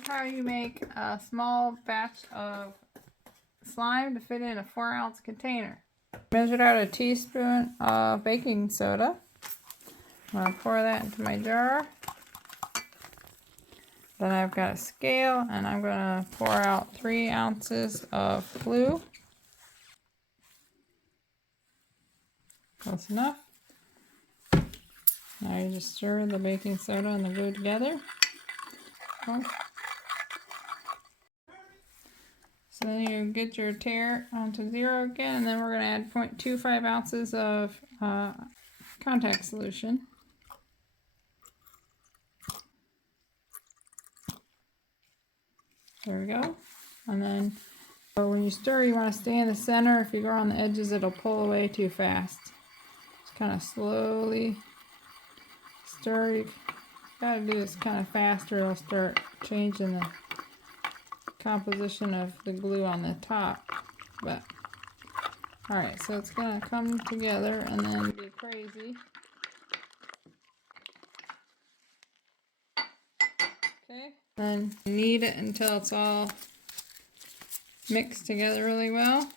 is how you make a small batch of slime to fit in a 4-ounce container. Measured out a teaspoon of baking soda. I'm going to pour that into my jar. Then I've got a scale and I'm going to pour out 3 ounces of glue. Close enough. Now you just stir the baking soda and the glue together. Okay. So then you get your tare onto 0 again, and then we're going to add 0.25 ounces of contact solution. There we go. And then when you stir, you want to stay in the center. If you go on the edges, it'll pull away too fast. Just kind of slowly stir. You gotta do this kind of faster. It'll start changing the composition of the glue on the top. But alright, so it's gonna come together and then be crazy. Okay, then knead it until it's all mixed together really well.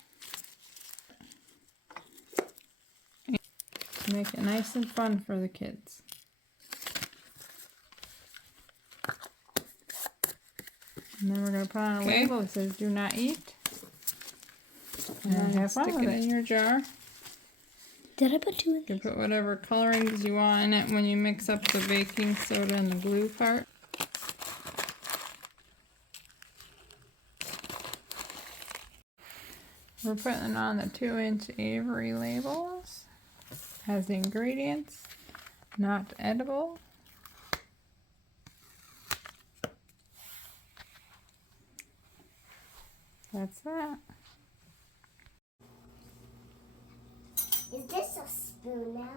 Make it nice and fun for the kids. And then we're going to put on a label that says "Do not eat." And have fun with it in your jar. Did I put 2 in? You can put whatever colorings you want in it when you mix up the baking soda and the glue part. We're putting on the 2-inch Avery labels. Has the ingredients, not edible. That's that. Is this a spoon now?